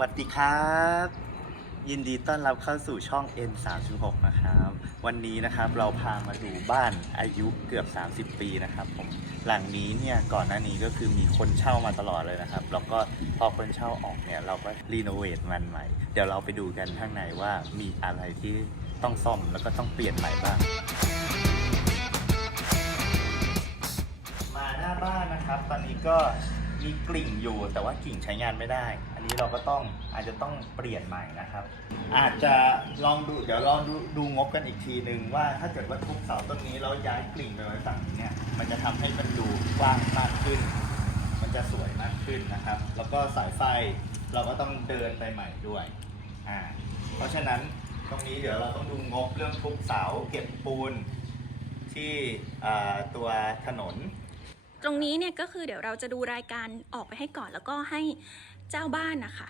วัสดีครับ ยินดีต้อนรับเข้าสู่ช่อง N 3 6นะครับ วันนี้นะครับเราพามาดูบ้านอายุเกือบ 30 ปีนะครับผมหลังนี้เนี่ยก่อนหน้านี้ก็คือมีคนเช่ามาตลอดเลยนะครับแล้วก็พอคนเช่าออกเนี่ยเราก็รีโนเวทมันใหม่ เดี๋ยวเราไปดูกันข้างในว่ามีอะไรที่ต้องซ่อมแล้วก็ต้องเปลี่ยนใหม่บ้างมาหน้าบ้านนะครับ ตอนนี้ก็ มีกลิ่งอยู่ แต่ว่ากลิ่งใช้งานไม่ได้ อันนี้เราก็ต้องอาจจะต้องเปลี่ยนใหม่นะครับ อาจจะลองดูเดี๋ยวลองดูดูงบกันอีกทีหนึ่งว่าถ้าเกิดว่าทุบเสาต้นนี้แล้วย้ายกลิ่งไปไว้ฝั่งนี้เนี่ยมันจะทำให้มันดูกว้างมากขึ้น มันจะสวยมากขึ้นนะครับ แล้วก็สายไฟเราก็ต้องเดินไปใหม่ด้วยอ่าเพราะฉะนั้นตรงนี้เดี๋ยวเราต้องดูงบเรื่องทุบเสาเก็บปูนที่ตัวถนน ตรงนี้เนี่ยก็คือเดี๋ยวเราจะดูรายการออกไปให้ก่อนแล้วก็ให้เจ้าบ้านนะคะ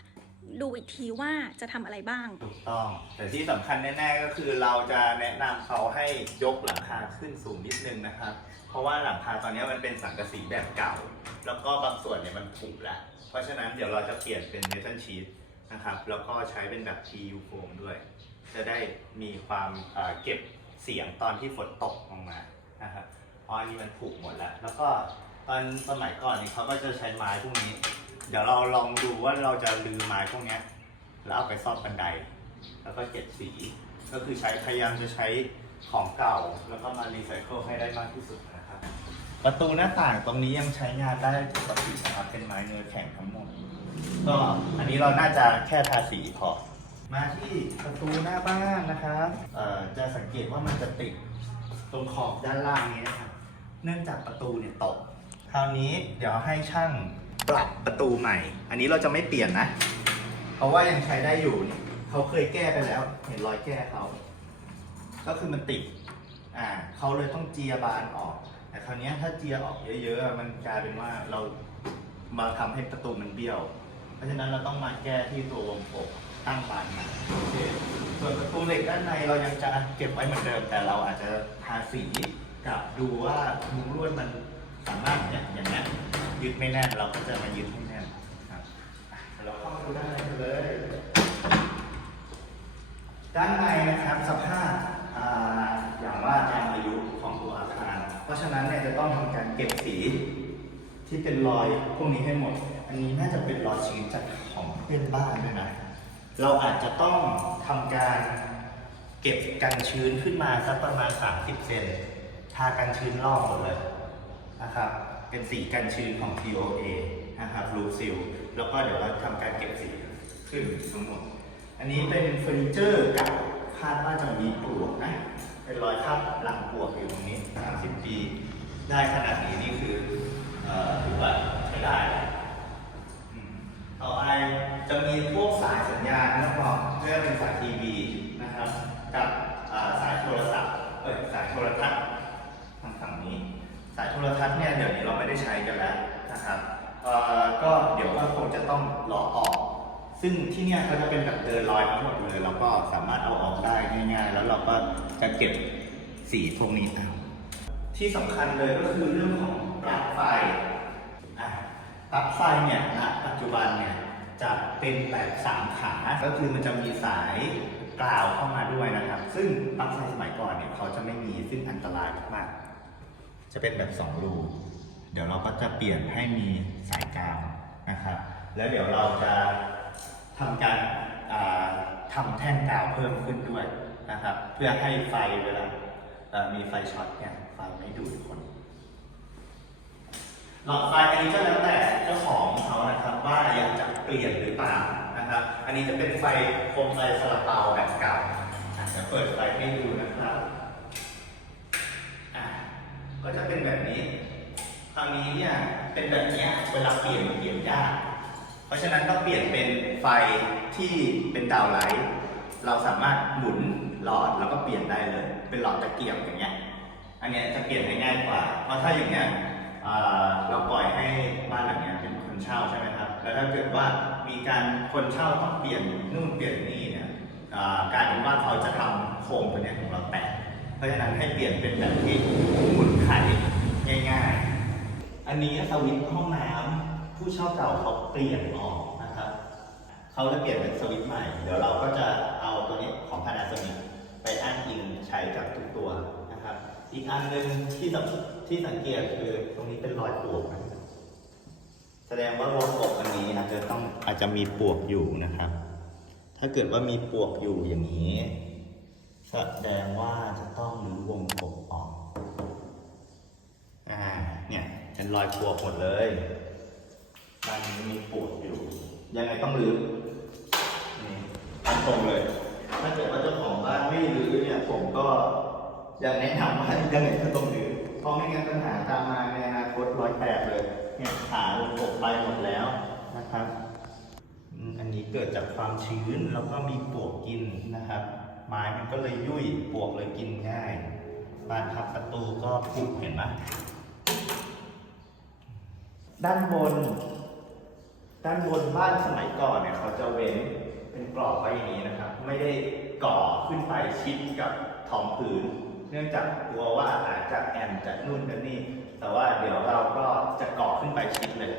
ดูอีกทีว่าจะทำอะไรบ้าง ถูกต้อง แต่ที่สำคัญแน่ๆก็คือเราจะแนะนำเขาให้ยกหลังคาขึ้นสูงนิดนึงนะครับ เพราะว่าหลังคาตอนนี้มันเป็นสังกะสีแบบเก่า แล้วก็บางส่วนเนี่ยมันผุแล้ว เพราะฉะนั้นเดี๋ยวเราจะเปลี่ยนเป็นเมทัลชีทนะครับ แล้วก็ใช้เป็นแบบ PU foam ด้วย จะได้มีความเอ่อเก็บเสียงตอนที่ฝนตกลงมานะครับ อันนี้มันผุหมดแล้ว แล้วก็ตอนสมัยก่อนเนี่ยเขาก็จะใช้ไม้พวกนี้ เดี๋ยวเราลองดูว่าเราจะลือไม้พวกเนี้ยแล้วเอาไปซ่อมบันได แล้วก็เก็บสี ก็คือใช้พยายามจะใช้ของเก่า แล้วก็มารีไซเคิลให้ได้มากที่สุดนะครับ ประตูหน้าต่างตรงนี้ยังใช้งานได้ปกตินะครับ เป็นไม้เนื้อแข็งทั้งหมด ก็อันนี้เราน่าจะแค่ทาสีพอ มาที่ประตูหน้าบ้านนะครับเอ่อจะสังเกตว่ามันจะติดตรงขอบด้านล่างนี้นะครับ เนื่องจากประตูเนี่ยตก คราวนี้เดี๋ยวให้ช่างปรับประตูใหม่ อันนี้เราจะไม่เปลี่ยนนะ เพราะว่ายังใช้ได้อยู่นี่เขาเคยแก้ไปแล้ว เห็นรอยแก้เขา ก็คือมันติด อ่าเขาเลยต้องเจียบานออก แต่คราวนี้ถ้าเจียออกเยอะๆ มันกลายเป็นว่าเรามาทำให้ประตูมันเบี้ยว เพราะฉะนั้นเราต้องมาแก้ที่ตัววงกบตั้งบานใหม่โอเคส่วนประตูเหล็กด้านในเรายังจะเก็บไว้เหมือนเดิม แต่เราอาจจะทาสี กับดูว่ามุ้งลวดมันสามารถเนี่ยอย่างนี้ยึดไม่แน่นเราก็จะมายึดให้แน่นครับเราเข้าดูด้านในเลย ด้านในนะครับสภาพออย่างว่าตามอายุของตัวอาคาร เพราะฉะนั้นเนี่ยจะต้องทำการเก็บสีที่เป็นรอยพวกนี้ให้หมด อันนี้น่าจะเป็นรอยชื้นจากของเพื่อนบ้านด้วยนะ เราอาจจะต้องทำการเก็บกันชื้นขึ้นมาสักประมาณ 30 เซน ทากันชื้นรอบหมดเลยนะครับ เป็นสีกันชื้นของ TOA นะครับรูซิลแล้วก็เดี๋ยวเราทำการเก็บสีขึ้นทั้งหมด อันนี้เป็นเฟอร์นิเจอร์เก่าคาดว่าจะมีปลวกนะ เป็นรอยคราบหลังปลวกอยู่ตรงนี้ 30 ปี ได้ขนาดนี้นี่คือถือว่าใช้ได้แล้วอืมต่อไปจะมีพวกสายสัญญาณนะบอกเพื่อเป็นสายทีวีนะครับ กับอ่าสายโทรศัพท์เอ้ยสายโทรทัศน์ทางฝั่งนี้ สายโทรทัศน์เนี่ยเดี๋ยวนี้เราไม่ได้ใช้กันแล้วนะครับเอ่อก็เดี๋ยวก็คงจะต้องรอออก ซึ่งที่เนี่ยเขาจะเป็นแบบเดินลอยทั้งหมดเลยเราก็สามารถเอาออกได้ง่ายๆ แล้วเราก็จะเก็บสีพวกนี้เอาที่สำคัญเลยก็คือเรื่องของปลั๊กไฟอะปลั๊กไฟเนี่ยณปัจจุบันเนี่ยจะเป็นแบบสามขา ก็คือมันจะมีสายกล่าวเข้ามาด้วยนะครับ ซึ่งปลั๊กไฟสมัยก่อนเนี่ยเขาจะไม่มีซึ่งอันตรายมากๆจะเป็นแบบสองรูเดี๋ยวเราก็จะเปลี่ยนให้มีสายกาวนะครับ แล้วเดี๋ยวเราจะ ทำการอ่าทำแท่งกาวเพิ่มขึ้นด้วยนะครับ เพื่อให้ไฟเวลามีไฟช็อตเนี่ยไฟไม่ดูดคนหลอดไฟอันนี้ก็แล้วแต่เจ้าของเขานะครับว่าอยากจะเปลี่ยนหรือเปล่านะครับ อันนี้จะเป็นไฟโคมไฟสลับเตาแบบเก่าจะเปิดไฟให้ดูนะครับก็จะเป็นแบบนี้คราวนี้เนี่ยเป็นแบบนี้เวลาเปลี่ยนเปลี่ยนยาก ราะฉะนั้นต้องเปลี่ยนเป็นไฟที่เป็นดาวไลท์ เราสามารถหมุนหลอดแล้วก็เปลี่ยนได้เลย เป็นหลอดตะเกียบอย่างเงี้ย อันเนี้ยจะเปลี่ยนได้ง่ายกว่า เพราะถ้าอย่างเงี้ยเราปล่อยให้บ้านหลังเนี้ยเป็นคนเช่าใช่ไหมครับ แล้วถ้าเกิดว่ามีการคนเช่าต้องเปลี่ยนนู่นเปลี่ยนนี่เนี่ยการเป็นว่าเขาจะทำโครงตัวเนี้ยของเราแตก เพราะฉะนั้นให้เปลี่ยนเป็นแบบที่หมุนไขง่าย ๆ อันนี้สวิตช์ห้องน้ำ ผู้เช่าเก่าเขาเปลี่ยนออกนะครับเขาจะเปลี่ยนเป็นสวิตช์ใหม่ เดี๋ยวเราก็จะเอาตัวนี้ของ Panasonic ไปอ้างอิงใช้กับทุกตัวนะครับ อีกอันหนึ่งที่สังที่สังเกตคือตรงนี้เป็นรอยปวกนะแสดงว่าวงกบอันนี้อาจจะต้องอาจจะมีปวกอยู่นะครับ ถ้าเกิดว่ามีปวกอยู่อย่างนี้แสดงว่าจะต้องรื้อวงกบออก อ่า เนี่ยเป็นรอยปวกหมดเลย บ้านมีปวกอยู่ ยังไงต้องรื้อนี่ตันตรงเลย ถ้าเกิดว่าเจ้าของบ้านไม่รื้อเนี่ยผมก็ยังแนะนำว่ายังไงก็ต้องรื้อเพราะไม่งั้นปัญหาตามมาในอนาคตร้อยแปดเลย เนี่ยขาวงกบไปหมดแล้วนะครับ อันนี้เกิดจากความชื้นแล้วก็มีปลวกกินนะครับ ไม้มันก็เลยยุ่ยปลวกเลยกินง่ายบานพับประตูก็ผุเห็นไหมด้านบน ด้านบนบ้านสมัยก่อนเนี่ยเขาจะเว้นเป็นกรอบไว้อย่างนี้นะครับ ไม่ได้ก่อขึ้นไปชิดกับท้องพื้นเนื่องจากกลัวว่าอาจจะแอมจากนู่นจากนี่ แต่ว่าเดี๋ยวเราก็จะก่อขึ้นไปชิดเลย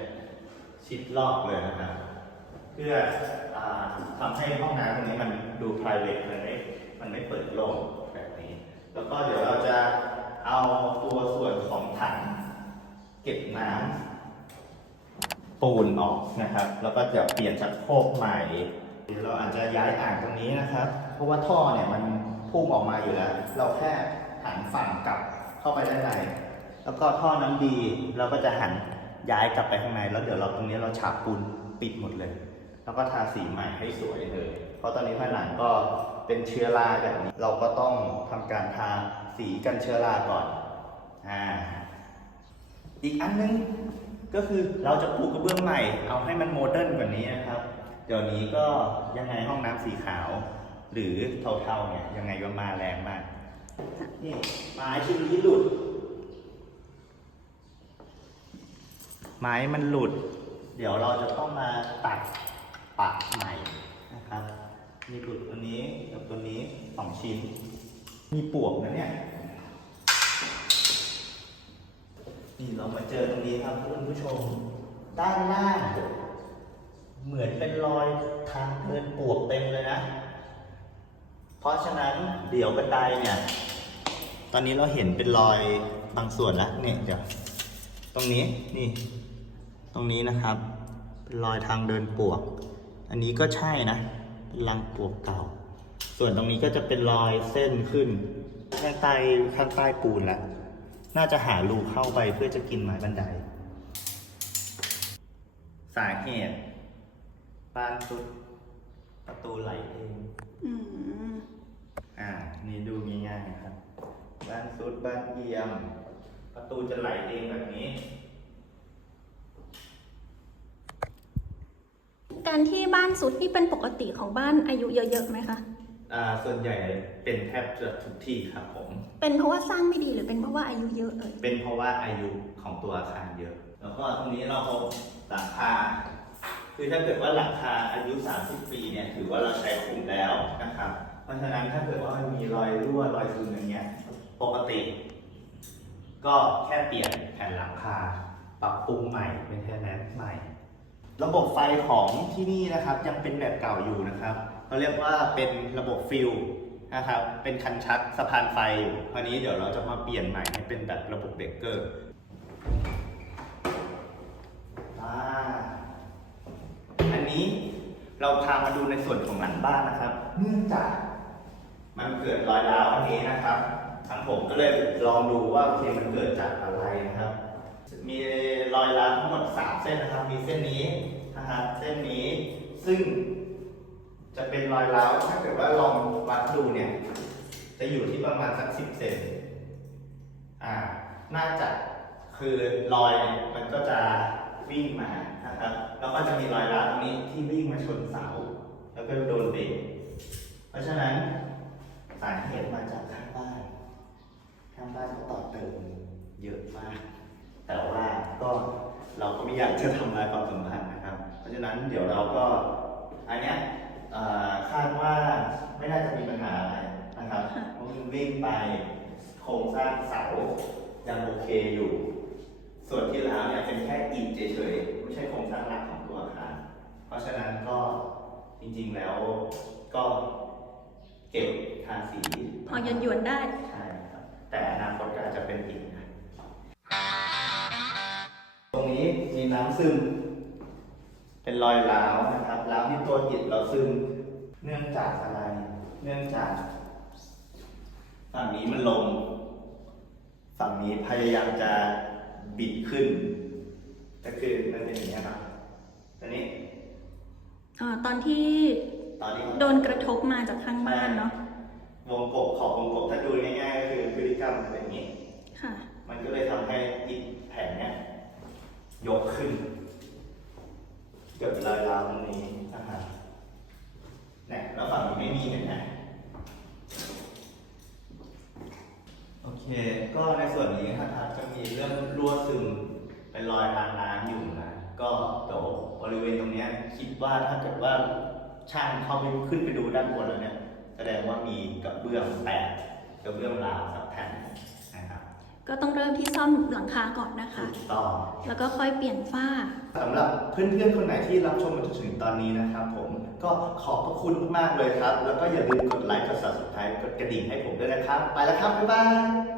ชิดรอบเลยนะครับ เพื่ออาทำให้ห้องน้ำตรงนี้มันดู p r i v a t มันไม่มันไม่เปิดโล่งแบบนี้ แล้วก็เดี๋ยวเราจะเอาตัวส่วนของถังเก็บน้ำ ปูนออกนะครับ แล้วก็จะเปลี่ยนชักโครกใหม่เดี๋ยวเราอาจจะย้ายอ่างตรงนี้นะครับ เพราะว่าท่อเนี่ยมันพุ่งออกมาอยู่แล้ว เราแค่หันฝั่งกลับเข้าไปด้านใน แล้วก็ท่อน้ำดีเราก็จะหันย้ายกลับไปข้างใน แล้วเดี๋ยวเราตรงนี้เราฉาบปูนปิดหมดเลย แล้วก็ทาสีใหม่ให้สวยเลย เพราะตอนนี้ผนังก็เป็นเชื้อราแบบนี้ เราก็ต้องทำการทาสีกันเชื้อราก่อน อ่า อีกอันนึง ก็คือเราจะปูกระเบื้องใหม่ เอาให้มันโมเดิร์นกว่านี้นะครับ เดี๋ยวนี้ก็ยังไงห้องน้ำสีขาว หรือเทาๆเนี่ยยังไงก็มาแรงมาก นี่ไม้ชิ้นนี้หลุด ไม้มันหลุด เดี๋ยวเราจะต้องมาตัดปักใหม่นะครับ มีหลุดตัวนี้กับตัวนี้สองชิ้น มีปวกนะเนี่ย นี่เรามาเจอตรงนี้ครับคุณผู้ชม ด้านล่างเหมือนเป็นรอยทางเดินปวกเต็มเลยนะ เพราะฉะนั้นเดี๋ยวบันไดเนี่ย ตอนนี้เราเห็นเป็นรอยบางส่วนแล้วเนี่ยเดี๋ยวตรงนี้นี่ ตรงนี้นะครับ เป็นรอยทางเดินปวก อันนี้ก็ใช่นะเป็นรังปวกเก่า ส่วนตรงนี้ก็จะเป็นรอยเส้นขึ้นข้างใต้ข้างใต้ปูนและ น่าจะหารูเข้าไปเพื่อจะกินไม้บันได สาเหตุบ้านสุดประตูไหลเองอืมอ่า นี่ดูง่ายๆนะครับ บ้านสุดบ้านเอียมประตูจะไหลเองแบบนี้ การที่บ้านสุดนี่เป็นปกติของบ้านอายุเยอะๆไหมคะอ่า ส่วนใหญ่เป็นแทบจะทุกที่ครับผม เป็นเพราะว่าสร้างไม่ดีหรือเป็นเพราะว่าอายุเยอะเลยเป็นเพราะว่าอายุของตัวอาคารเยอะ แล้วก็ตรงนี้เราเอาหลังคา คือถ้าเกิดว่าหลังคาอายุ 30 ปีเนี่ยถือว่าเราใช้คุ้มแล้วนะครับ เพราะฉะนั้นถ้าเกิดว่ามันมีรอยรั่วรอยซึมอย่างเงี้ย ปกติ ก็แค่เปลี่ยนแผ่นหลังคา ปรับปรุงใหม่เป็นแค่นั้นใหม่ ระบบไฟของที่นี่นะครับยังเป็นแบบเก่าอยู่นะครับ เขาเรียกว่าเป็นระบบฟิลนะครับ เป็นคันชักสะพานไฟอยู่คราวนี้เดี๋ยวเราจะมาเปลี่ยนใหม่ให้เป็นแบบระบบเบรกเกอร์อ่าอันนี้เราพามาดูในส่วนของหลังบ้านนะครับ เนื่องจากมันเกิดรอยร้าวอันนี้นะครับทางผมก็เลยลองดูว่าโอเคมันเกิดจากอะไรนะครับ มีรอยร้าวทั้งหมด 3 เส้นนะครับ มีเส้นนี้นะครับเส้นนี้ซึ่ง จะเป็นรอยร้าวถ้าเกิดว่าลองวัดดูเนี่ย จะอยู่ที่ประมาณสักสิบเซนอ่า น่าจะคือรอยเนี่ยมันก็จะวิ่งมานะครับ แล้วก็จะมีรอยร้าวตรงนี้ที่วิ่งมาชนเสา แล้วก็โดนเบรกเพราะฉะนั้นสาเหตุมาจากข้างบ้านข้างบ้านเขาต่อเติมเยอะมาก แต่ว่าก็เราก็ไม่อยากจะทำลายความสัมพันธ์นะครับ เพราะฉะนั้นเดี๋ยวเราก็อันเนี้ย คาดว่าไม่น่าจะมีปัญหาอะไรนะครับเพราะมันวิ่งไปโครงสร้างเสายังโอเคอยู่ ส่วนที่ร้าวเนี่ยเป็นแค่อิฐเฉยๆไม่ใช่โครงสร้างหลักของตัวอาคารเพราะฉะนั้นก็จริงๆแล้วก็เก็บทาสีพอหยวนๆได้ใช่ครับแต่อนาคตก็อาจจะเป็นอีกนะตรงนี้มีน้ำซึม เป็นรอยร้าวนะครับร้าวที่ตัวอิฐเราซึมเนื่องจากอะไร เนื่องจากฝั่งนี้มันลง ฝั่งนี้พยายามจะบิดขึ้น ก็คือมันเป็นอย่างนี้ยครับตอนนี้อ่าตอนที่ตอนนี้โดนกระทบมาจากข้างบ้านเนาะวงกบขอบวงกบถ้าดูง่ายๆก็คือพฤติกรรมมันเป็นอย่างนี้ ค่ะ มันก็เลยทำให้อิฐแผ่นเนี้ยยกขึ้น เกิดรอยร้าวตรงนี้นะครับเนี่ยแล้วฝั่งนี้ไม่มีเห็นไหมโอเค ก็ในส่วนนี้นะครับจะมีเรื่องรั่วซึมเป็นรอยทางน้ำอยู่นะ ก็เดี๋ยวบริเวณตรงนี้คิดว่าถ้าเกิดว่าช่างเข้าไปขึ้นไปดูด้านบนแล้วเนี่ย แสดงว่ามีกระเบื้องแตกกระเบื้องราวสักแผ่น ก็ต้องเริ่มที่ซ่อมหลังคาก่อนนะคะ ถูกต้องแล้วก็ค่อยเปลี่ยนฝ้า สำหรับเพื่อนๆคนไหนที่รับชมมาจนถึงตอนนี้นะครับผมก็ขอบพระคุณมากๆเลยครับ แล้วก็อย่าลืมกดไลค์กด subscribe กดกระดิ่งให้ผมด้วยนะครับ ไปแล้วครับบ๊ายบาย